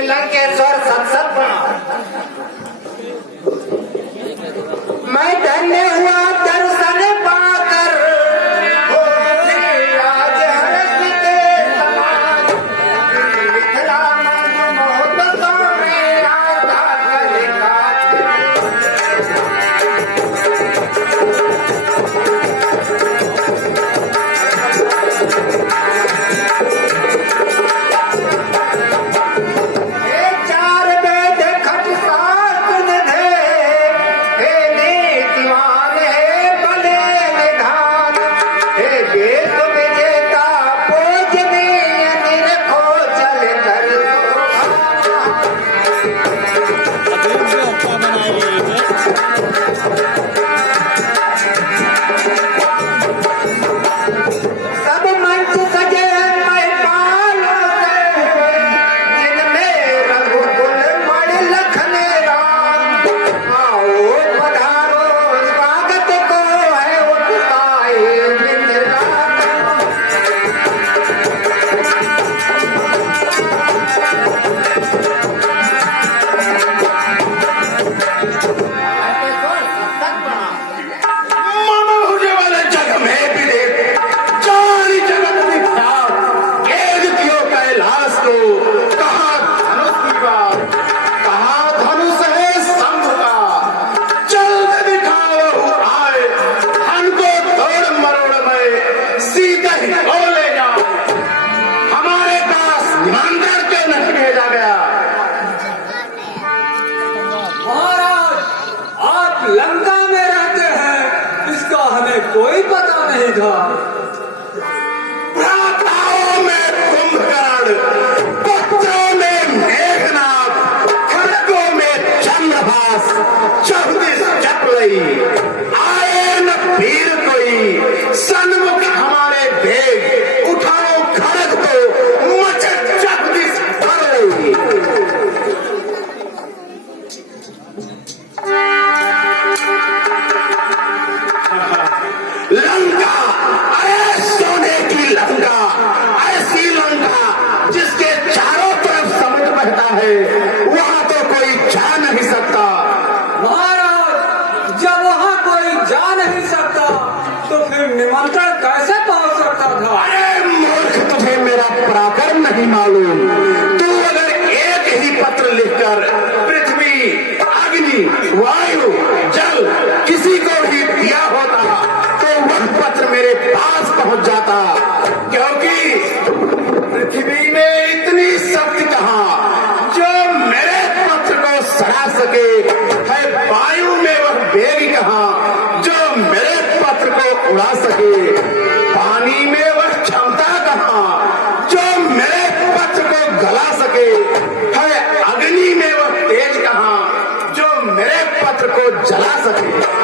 लंकेश्वर सत्सत मैं धन्य हुआ दर्शन पाकर आज हर्षित समाज मिथिला महोत्सव में राधा कलिका लंका में रहते हैं इसका हमें कोई पता नहीं था। प्राताओं में कुंभकर्ण, पत्रों में मेघनाथ, खड़गों में चंद्रभास, 24 चपलई आए न वीर कोई, सन्मुख हमारे भेग उठाओ खड़ग तो मचे 24 फरवई। लंका, अरे सोने की लंका, ऐसी लंका जिसके चारों तरफ समुद्र बहता है, वहां तो कोई जा नहीं सकता। महाराज, जब वहाँ कोई जा नहीं सकता तो फिर निमंत्रण कैसे पहुंच सकता था? अरे मूर्ख, तुझे मेरा पराक्रम नहीं मालूम। तू अगर एक ही पत्र लिखकर पृथ्वी, अग्नि, वायु, जल किसी को भी दिया होता वह पत्र मेरे पास पहुंच जाता, क्योंकि पृथ्वी में इतनी शक्ति कहां जो मेरे पत्र को सड़ा सके है, वायु में वह वेग कहां जो मेरे पत्र को उड़ा सके, पानी में वह क्षमता कहां जो मेरे पत्र को गला सके है, अग्नि में वह तेज कहां जो मेरे पत्र को जला सके।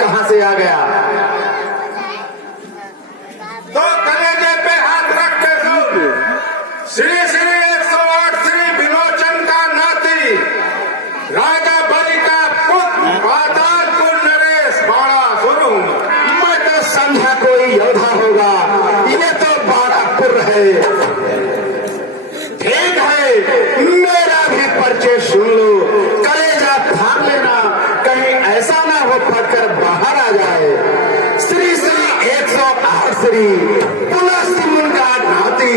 कहां से आ गया? तो कलेजे पे हाथ रखते हो। श्री श्री 108 श्री विमोचन का नाती, राजा बलि का पुत्र, पातालपुर नरेश बाणासुर। मैं तो समझा कोई योद्धा होगा, ये तो बाणापुर है। ठीक है, मेरा भी परिचय सुन लो, कलेजा थाम लेना, कहीं ऐसा ना हो फटकर बाहर आ जाए। श्री श्री 108 श्री पुलस्त्य का नाती,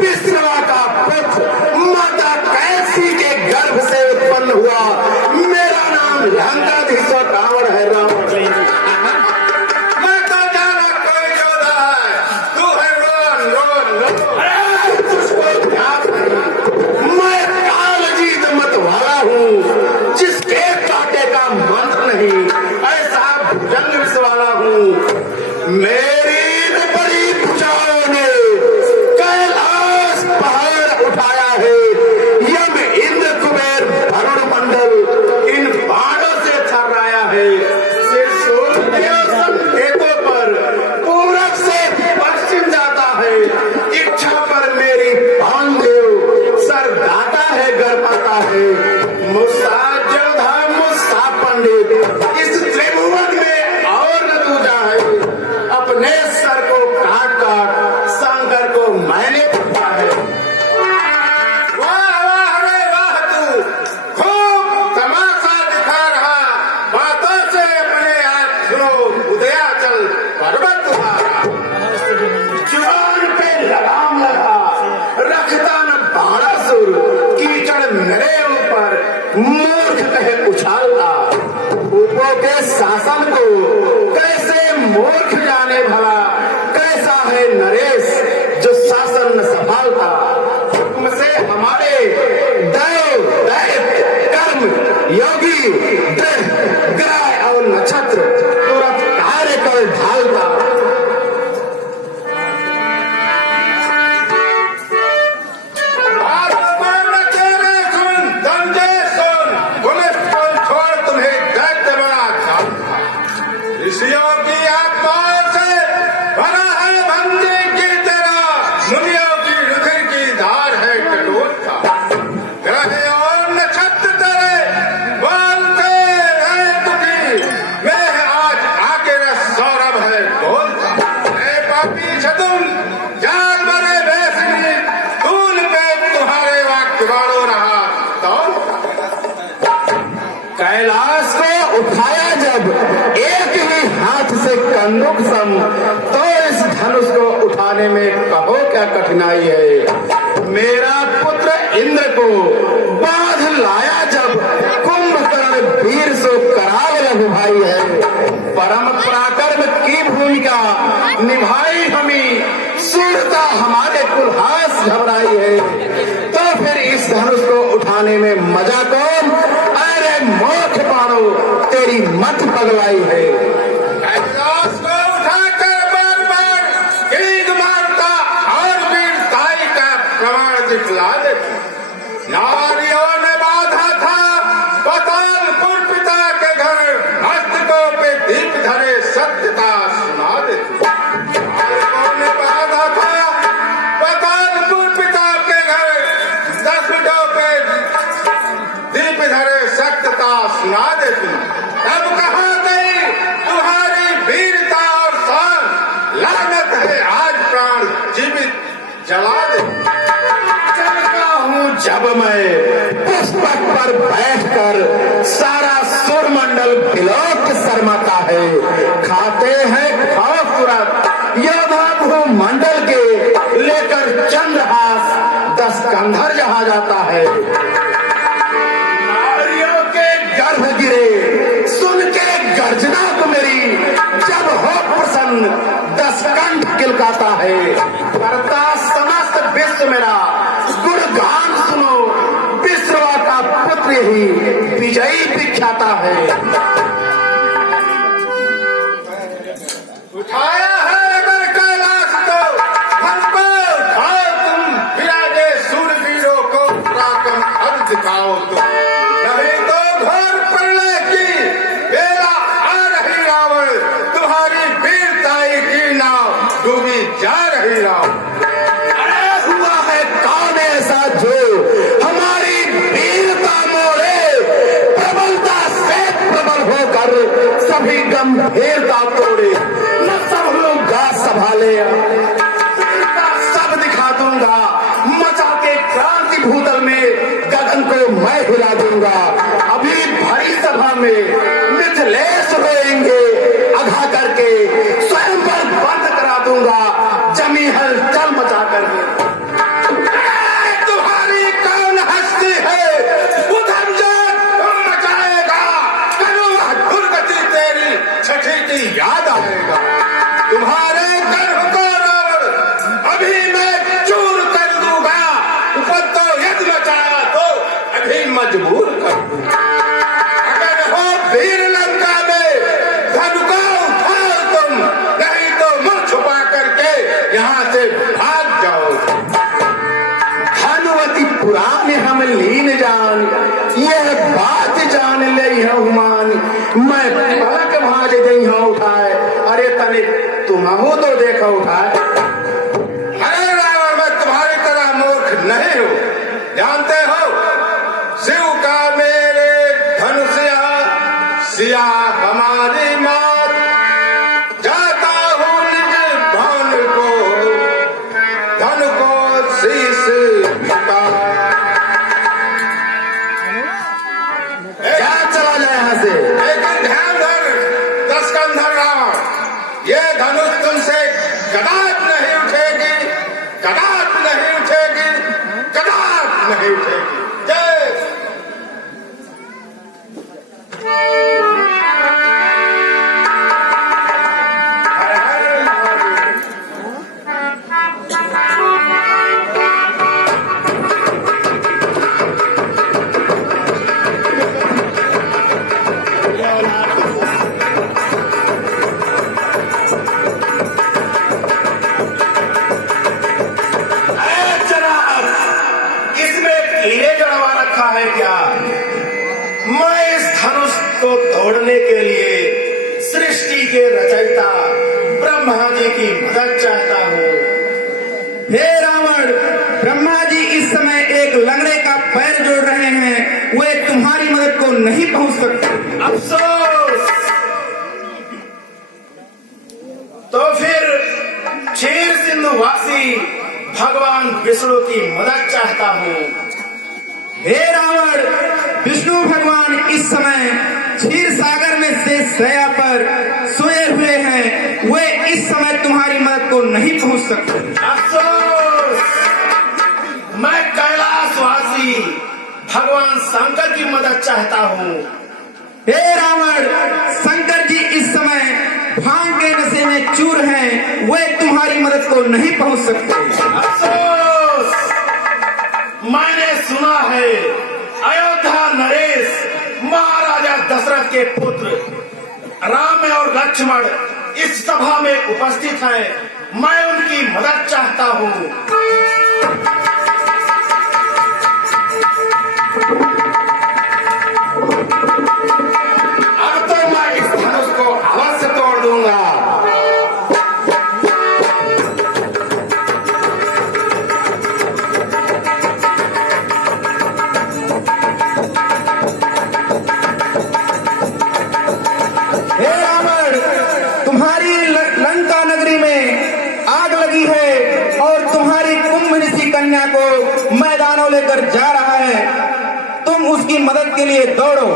विश्रवा का मूर्ख कहे उछालता। भूपों के शासन को कैसे मूर्ख जाने भला, कैसा है नरेश जो शासन न संभालता। हुक्म से हमारे दैव दैत्य कर्म योगी ग्रह और नक्षत्र तुरंत कार्य कर ढालता। ऋषियों की आत्माओं से भरा है बंदी की तरह, मुनियों की रुधिर की धार है कठोरता। ग्रह और नक्षत्र तेरे बोलते हैं दुखी, मैं आज आके सौरभ है बोलता। पापी छतुम जान बने बेसनी, तूल पे तुम्हारे वाक्य बाड़ो रहा तो कैलाश को उठाया जब एक ही हाथ से कंदुक सम, तो इस धनुष को उठाने में कहो क्या कठिनाई है। मेरा पुत्र इंद्र को बांध लाया जब, कुंभकर्ण वीर सो कराल लघु भाई है। परम पराक्रम की भूमिका निभाई हमी, सूरता हमारे कुल्हास घबराई है। तो फिर इस धनुष को उठाने में मजा कौन, अरे मोख पारो तेरी मत पगलाई है। कैलाश को उठाकर बार बार कीग मारता और वीरताई का प्रमाण दिखला देती। नारियों ने बाधा था पतालपुर पिता के घर, मस्तकों पे दीप धरे सत्यता सुना देती। नारियों ने बाधा था पतालपुर पिता के घर, 10 मिनटों पे दीप धरे सत्यता सुना देती। तब कहाँ गई तुम्हारी वीरता और शान, लानत है आज प्राण जीवित जला दे। चलता हूँ जब मैं पुष्पक पर बैठकर, सारा सूरमंडल बिलोक शर्माता है। खाते हैं खाओ तुरंत योधा भूमंडल के, लेकर चंद्रहास 10 कंधर जहा जाता है। नारियों के गर्भ गिरे सुन के गर्जना को मेरी, जब हो प्रसन्न 10 कंठ किलकाता है। करता समस्त विश्व मेरा गुणगान सुनो, विश्रवा का पुत्र ही विजयी विख्याता है। उठाया है अगर कैलाश तो हमको उठाओ तुम, विराजे सूरवीरों को पराक्रम अब दिखाओ तुम। नहीं तो घोर प्रलय की बेला आ रही रावण, तुम्हारी वीरताई की नाव डूबी जा रही रावण। अरे हुआ है कौन ऐसा जो हमारी वीरता मोड़े, प्रबलता से प्रबल होकर सभी गंभीरता तोड़े। न सब लोग गा संभाले, सब दिखा दूंगा, मचा के क्रांति भूतल में गगन को मैं हिला दूंगा। अभी भरी सभा में मिथिलेश रोएंगे, अघा करके स्वयं पर बंद करा दूंगा, जमी हलचल मचा करके। तुम्हारी कौन हस्ती है उधम जो तुम मचाएगा, करूँ दुर्गति तेरी छठी की याद आएगा। तुम्हारे गर्भ को रावण अभी मैं चूर कर दूंगा, ऊपर तो यदि बचाया तो अभी मजबूर कर दूंगा। अगर हो वीर लंका में धन को उठाओ तुम, नहीं तो मुंह छुपा करके यहाँ से भाग जाओ। हनुमति पुराण हम लीन जान, यह बात जान ले हुमान। मैं पलक भाज गई हूँ उठाए, अरे तने तुम तो देखो उठाए। अरे रावण, मैं तुम्हारी तरह मूर्ख नहीं हूँ। जानते हो शिव का मेरे धनुषिया, सिया हमारी मात, जाता हूँ निज भान को, धन को शीश झुका। क्या चला जाए यहाँ से। लेकिन ध्यान धर 10 कंधर रावण, ये धनुष तुमसे कदाप नहीं उठेगी, कदाप नहीं उठेगी, कदाप नहीं उठेगी। जय के रचयिता ब्रह्मा जी की मदद चाहता हूँ। हे रावण, ब्रह्मा जी इस समय एक लंगड़े का पैर जोड़ रहे हैं, वे तुम्हारी मदद को नहीं पहुंच सकते। अफसोस। तो फिर क्षीर सिंधु वासी भगवान विष्णु की मदद चाहता हूँ। हे रावण, विष्णु भगवान इस समय क्षीर सागर में शेष शैया पर सोए हुए हैं, वे इस समय तुम्हारी मदद को नहीं पहुंच सकते। अफसोस। मैं कैलाशवासी भगवान शंकर की मदद चाहता हूँ। हे रावण, शंकर जी इस समय भांग के नशे में चूर हैं, वे तुम्हारी मदद को नहीं पहुंच सकते। अफसोस। मैंने सुना है अयोध्या नरेश महाराजा दशरथ के पुत्र राम और लक्ष्मण इस सभा में उपस्थित हैं, मैं उनकी मदद चाहता हूँ। अब तो मैं इस धनुष को अवश्य तोड़ दूंगा। हे रावण, तुम्हारी लंका नगरी में आग लगी है और तुम्हारी कुंभ ऋषि कन्या को मैदानों लेकर जा रहा है, तुम उसकी मदद के लिए दौड़ो।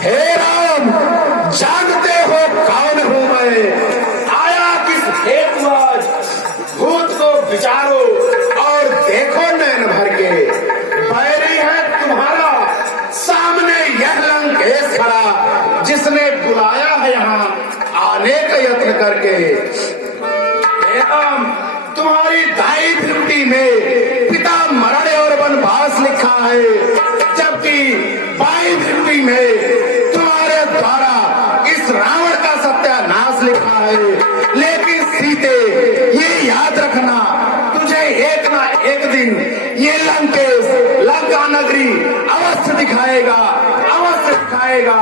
हे राम, जानते हो कौन हूँ मैं? आया किस हेतु आज? भूत को विचारो और देखो नैन भर के। बैरी है तुम्हारा सामने यह लंकेश खड़ा, जिसने बुलाया है यहाँ आने का यत्न करके। हे राम, तुम्हारी दाई त्रिपुटी में पिता मरण और वनवास लिखा है, जबकि बाई त्रिपुटी में तुम्हारे द्वारा इस रावण का सत्यानाश लिखा है। लेकिन सीते, ये याद रखना, तुझे एक ना एक दिन ये लंकेश लंका नगरी अवश्य दिखाएगा, अवश्य दिखाएगा।